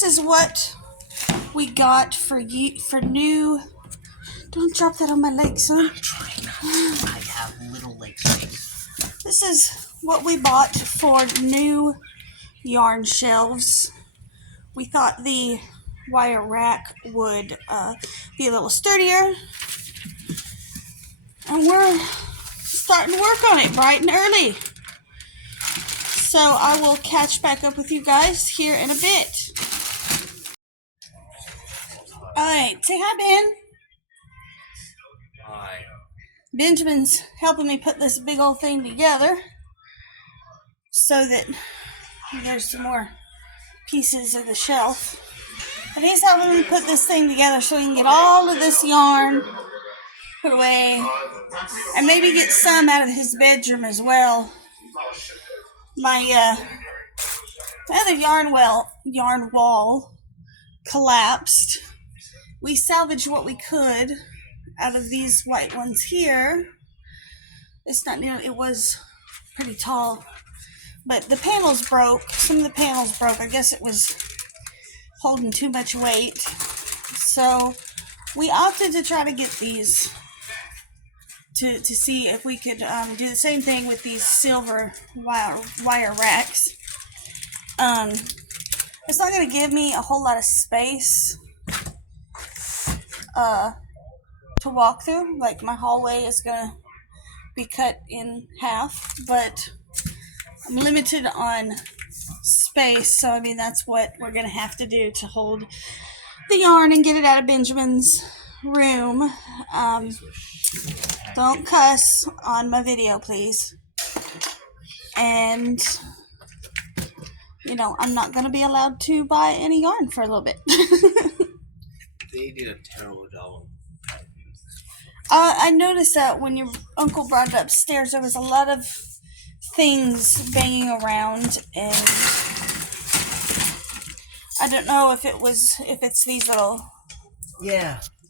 this is what we got for new. Don't drop that on my leg, son. I'm trying not to. I have little leg space. This is what we bought for new yarn shelves. We thought the wire rack would be a little sturdier. And we're starting to work on it bright and early. So I will catch back up with you guys here in a bit. Alright, say hi, Ben. Hi. Benjamin's helping me put this big old thing together so that there's some more pieces of the shelf. But he's helping me put this thing together so we can get all of this yarn put away and maybe get some out of his bedroom as well. My other yarn wall collapsed. We salvaged what we could out of these white ones here. It's not nearly, it was pretty tall, but the panels broke. Some of the panels broke. I guess it was holding too much weight. So we opted to try to get these to see if we could do the same thing with these silver wire racks. It's not going to give me a whole lot of space to walk through. Like, my hallway is going to be cut in half, but I'm limited on space, so I mean that's what we're going to have to do to hold the yarn and get it out of Benjamin's room. Don't cuss on my video, please. And you know, I'm not going to be allowed to buy any yarn for a little bit. They did a terrible job. I noticed that when your uncle brought it upstairs, there was a lot of things banging around, and I don't know if it's these little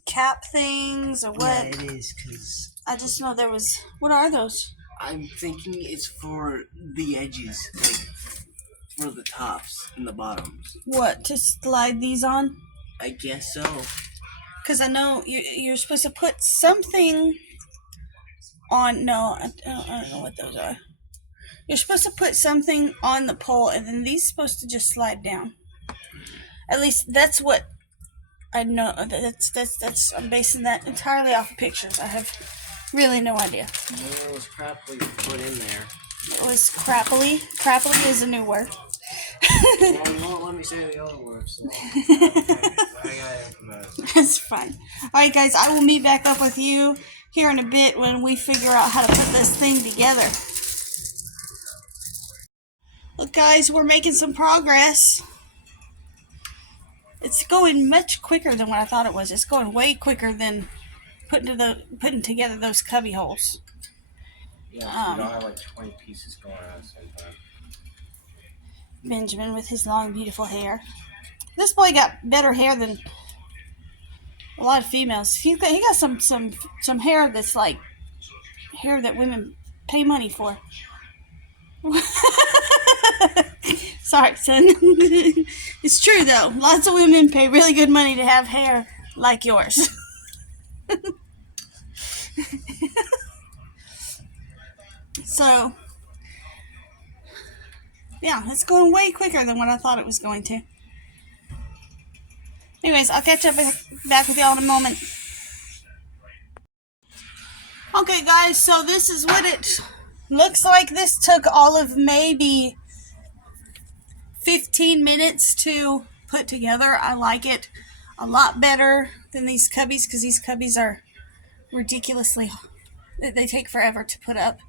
cap things or what. Yeah, it is, because I just know there was. What are those? I'm thinking it's for the edges, like for the tops and the bottoms. What, to slide these on? I guess so. Because I know you're supposed to put something on. No, I don't know what those are. You're supposed to put something on the pole, and then these are supposed to just slide down. At least that's what I know. That's I'm basing that entirely off of pictures. I have really no idea. It was crappily put in there. It was crappily. Crappily is a new word. Well, you won't let me say the other word, so I gotta improvise. That's fine. Alright guys, I will meet back up with you here in a bit when we figure out how to put this thing together. Look guys, we're making some progress. It's going much quicker than what I thought it was. It's going way quicker than putting together those cubby holes. Yeah, so you don't have like 20 pieces going on at the same time. Benjamin with his long, beautiful hair. This boy got better hair than a lot of females. He got some hair that's like hair that women pay money for. Sorry, son. It's true though. Lots of women pay really good money to have hair like yours. So, yeah, it's going way quicker than what I thought it was going to. Anyways, I'll catch up back with y'all in a moment. Okay, guys, so this is what it looks like. This took all of maybe 15 minutes to put together. I like it a lot better than these cubbies because these cubbies are ridiculously, they take forever to put up.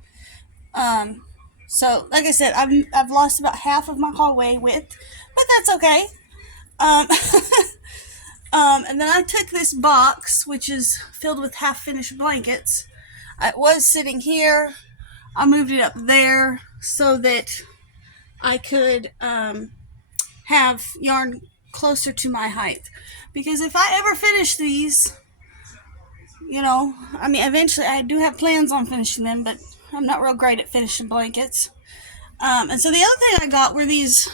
So, like I said, I've lost about half of my hallway width, but that's okay. And then I took this box, which is filled with half-finished blankets. It was sitting here. I moved it up there so that I could have yarn closer to my height. Because if I ever finish these, you know, I mean, eventually I do have plans on finishing them, but I'm not real great at finishing blankets. And so the other thing I got were these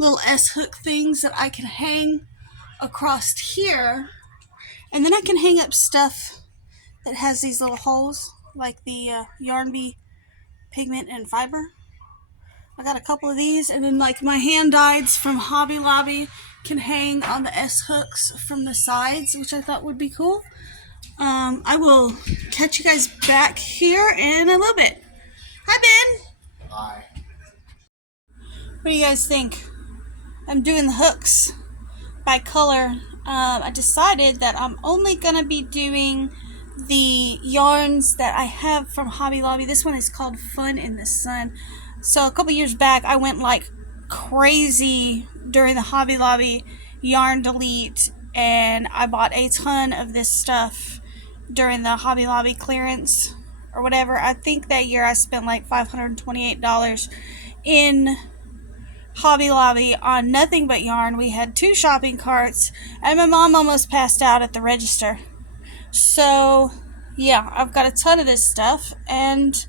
little S-hook things that I can hang across here. And then I can hang up stuff that has these little holes, like the Yarn Bee pigment and fiber. I got a couple of these, and then like my hand dyeds from Hobby Lobby can hang on the S-hooks from the sides, which I thought would be cool. I will catch you guys back here in a little bit. Hi, Ben. Bye. What do you guys think? I'm doing the hooks by color. I decided that I'm only gonna be doing the yarns that I have from Hobby Lobby. This one is called Fun in the Sun. So a couple years back, I went like crazy during the Hobby Lobby yarn delete, and I bought a ton of this stuff during the Hobby Lobby clearance or whatever. I think that year I spent like $528 in Hobby Lobby on nothing but yarn. We had 2 shopping carts, and my mom almost passed out at the register. So yeah, I've got a ton of this stuff, and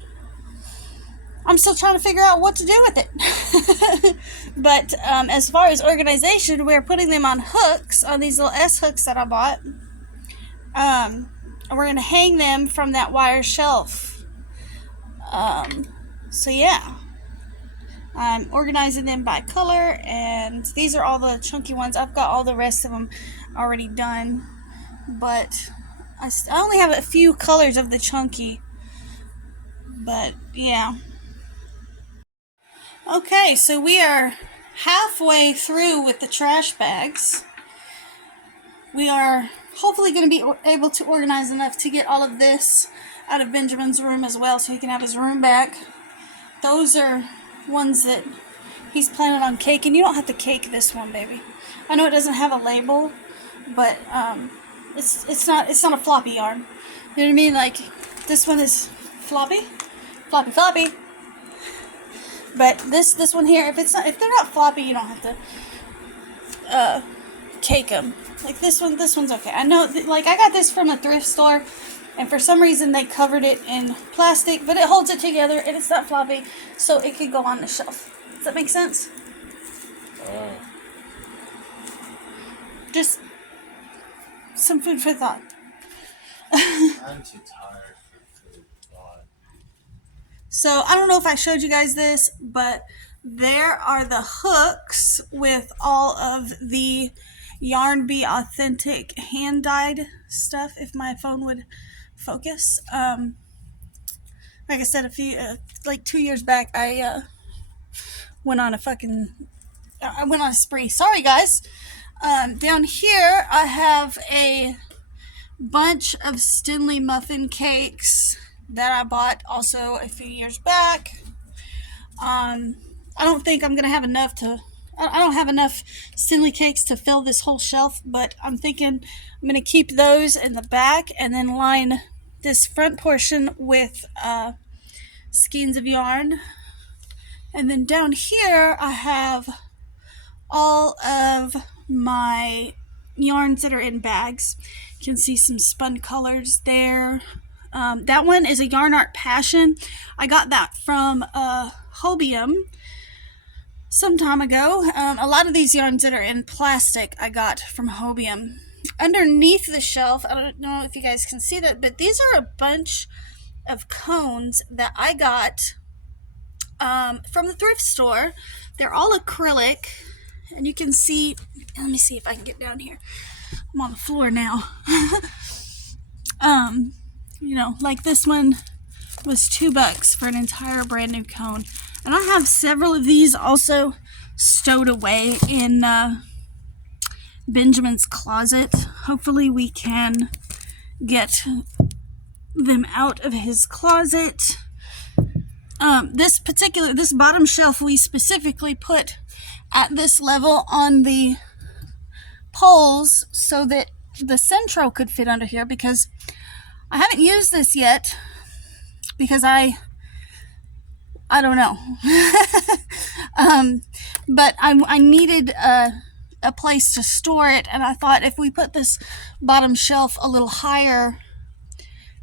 I'm still trying to figure out what to do with it. But as far as organization, we're putting them on hooks, on these little S-hooks that I bought. And we're going to hang them from that wire shelf. So yeah, I'm organizing them by color, and these are all the chunky ones. I've got all the rest of them already done, but I only have a few colors of the chunky. But yeah. Okay, so we are halfway through with the trash bags. We are hopefully going to be able to organize enough to get all of this out of Benjamin's room as well, so he can have his room back. Those are ones that he's planning on caking. You don't have to cake this one, baby. I know it doesn't have a label, but it's not a floppy yarn. You know what I mean? Like, this one is floppy. But this one here, if they're not floppy, you don't have to cake them. Like this one's okay. I know, like, I got this from a thrift store, and for some reason they covered it in plastic, but it holds it together and it's not floppy, so it could go on the shelf. Does that make sense? Just some food for thought. I'm too tired for food thought. So I don't know if I showed you guys this, but there are the hooks with all of the Yarn Bee Authentic hand dyed stuff, if my phone would focus. Like I said, like 2 years back, I went on a spree. Sorry guys. Down here I have a bunch of Stinley muffin cakes that I bought also a few years back. I don't think I'm gonna have enough I don't have enough Stinley cakes to fill this whole shelf, but I'm thinking I'm gonna keep those in the back and then line this front portion with skeins of yarn. And then down here I have all of my yarns that are in bags. You can see some spun colors there. That one is a Yarn Art Passion. I got that from Hobium some time ago. A lot of these yarns that are in plastic I got from Hobium. Underneath the shelf, I don't know if you guys can see that, but these are a bunch of cones that I got from the thrift store. They're all acrylic, and you can see, let me see if I can get down here. I'm on the floor now. You know, like this one was $2 for an entire brand new cone. And I have several of these also stowed away in Benjamin's closet. Hopefully we can get them out of his closet. This bottom shelf we specifically put at this level on the poles so that the Centro could fit under here, because I haven't used this yet because I don't know. But I needed a place to store it, and I thought if we put this bottom shelf a little higher,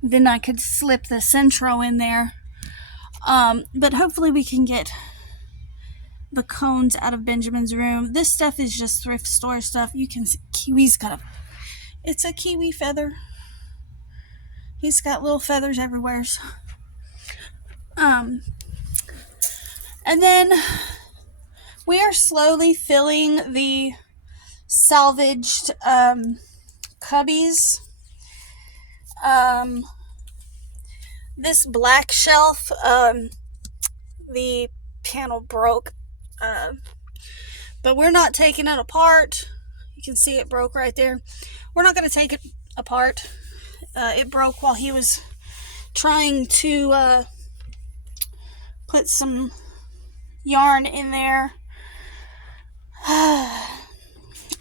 then I could slip the Centro in there. But hopefully we can get the cones out of Benjamin's room. This stuff is just thrift store stuff. You can see Kiwi's got it's a kiwi feather. He's got little feathers everywhere. And then we are slowly filling the salvaged cubbies. This black shelf, the panel broke, but we're not taking it apart. You can see it broke right there. We're not going to take it apart. It broke while he was trying to put some yarn in there.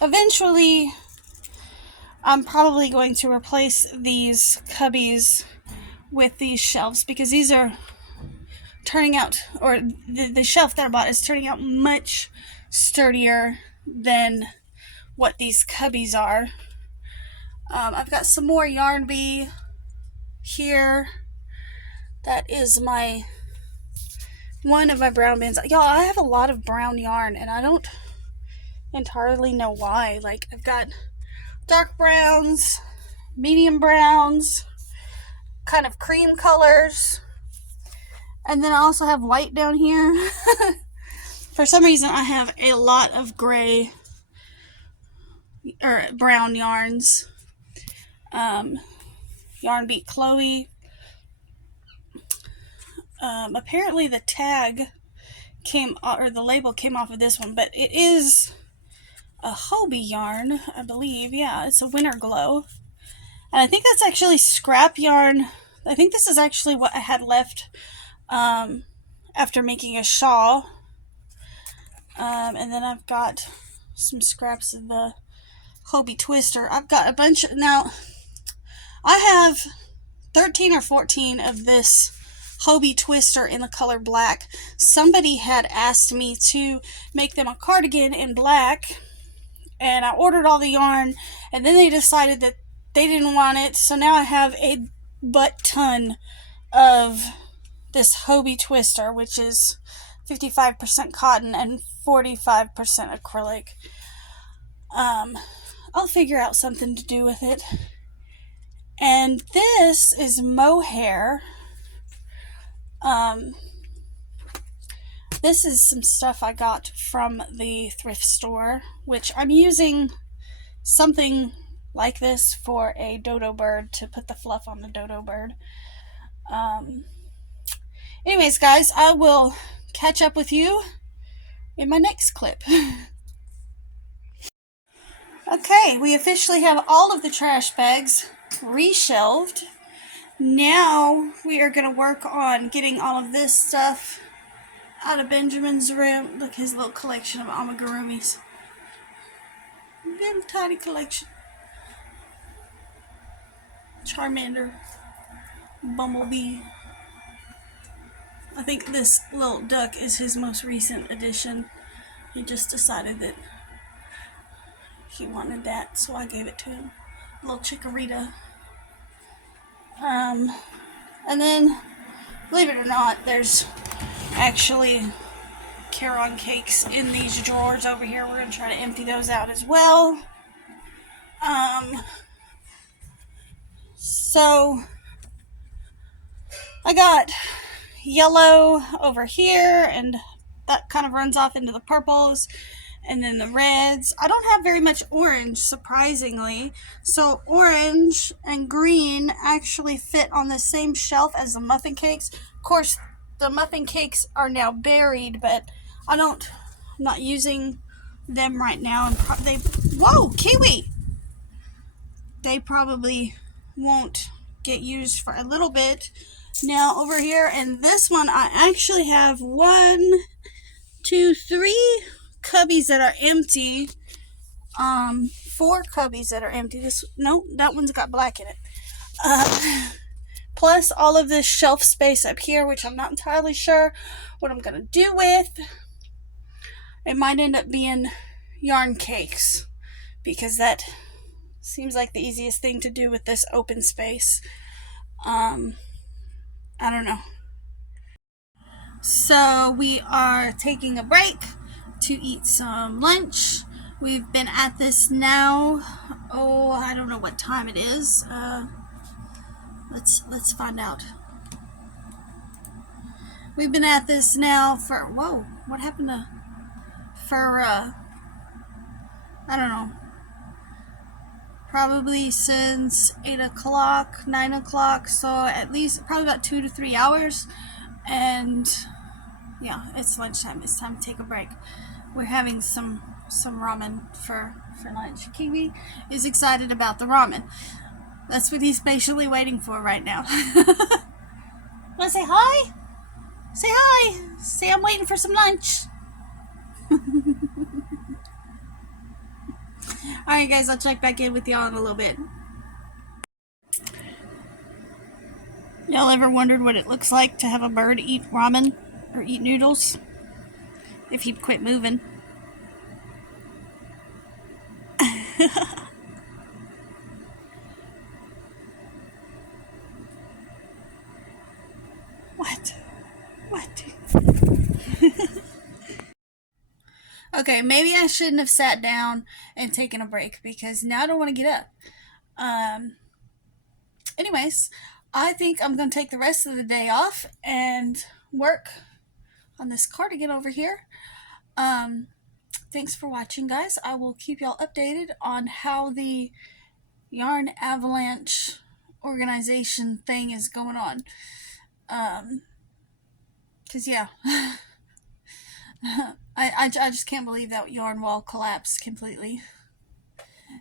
Eventually, I'm probably going to replace these cubbies with these shelves because these are turning out, or the shelf that I bought is turning out much sturdier than what these cubbies are. I've got some more yarn bee here. That is one of my brown bins. Y'all, I have a lot of brown yarn and I don't entirely know why. Like, I've got dark browns, medium browns, kind of cream colors, and then I also have white down here. For some reason I have a lot of gray or brown yarns. Yarn Beat Chloe. Apparently the tag came, or the label came off of this one, but it is a Hobie yarn, I believe. Yeah, it's a Winter Glow. And I think that's actually scrap yarn. I think this is actually what I had left after making a shawl. And then I've got some scraps of the Hobie Twister. I've got a bunch of, now I have 13 or 14 of this Hobie Twister in the color black. Somebody had asked me to make them a cardigan in black, and I ordered all the yarn, and then they decided that they didn't want it, so now I have a butt ton of this Hobie Twister, which is 55% cotton and 45% acrylic. I'll figure out something to do with it. And this is mohair. This is some stuff I got from the thrift store, which I'm using something like this for a dodo bird, to put the fluff on the dodo bird. Anyways, guys, I will catch up with you in my next clip. Okay, we officially have all of the trash bags reshelved. Now we are going to work on getting all of this stuff out of Benjamin's room. Look, his little collection of amigurumis. Little tiny collection. Charmander. Bumblebee. I think this little duck is his most recent addition. He just decided that he wanted that, so I gave it to him. Little Chikorita. And then, believe it or not, there's actually Caron cakes in these drawers over here. We're going to try to empty those out as well. So, I got yellow over here, and that kind of runs off into the purples. And then the reds. I don't have very much orange, surprisingly. So orange and green actually fit on the same shelf as the muffin cakes. Of course, the muffin cakes are now buried, but I'm not using them right now. And whoa, Kiwi! They probably won't get used for a little bit. Now over here, and this one, I actually have 1, 2, 3 cubbies that are empty. 4 cubbies that are empty. That one's got black in it. Plus all of this shelf space up here, which I'm not entirely sure what I'm gonna do with. It might end up being yarn cakes, because that seems like the easiest thing to do with this open space. I don't know. So we are taking a break. to eat some lunch. We've been at this now. Oh, I don't know what time it is. Let's find out. We've been at this now for, whoa, what happened to, for, I don't know, probably since 8 o'clock, 9 o'clock, so at least probably about 2 to 3 hours. And yeah, it's lunchtime. It's time to take a break. We're having some ramen for lunch. Kiwi is excited about the ramen. That's what he's patiently waiting for right now. Wanna say hi? Say hi. Say I'm waiting for some lunch. Alright guys, I'll check back in with y'all in a little bit. Y'all ever wondered what it looks like to have a bird eat ramen or eat noodles? If he'd quit moving. What? Okay, maybe I shouldn't have sat down and taken a break because now I don't want to get up. Anyways, I think I'm going to take the rest of the day off and work on this cardigan over here. Thanks for watching, guys. I will keep y'all updated on how the yarn avalanche organization thing is going on. Cause yeah, I just can't believe that yarn wall collapsed completely.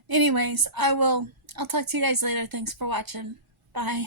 Anyways, I'll talk to you guys later. Thanks for watching. Bye.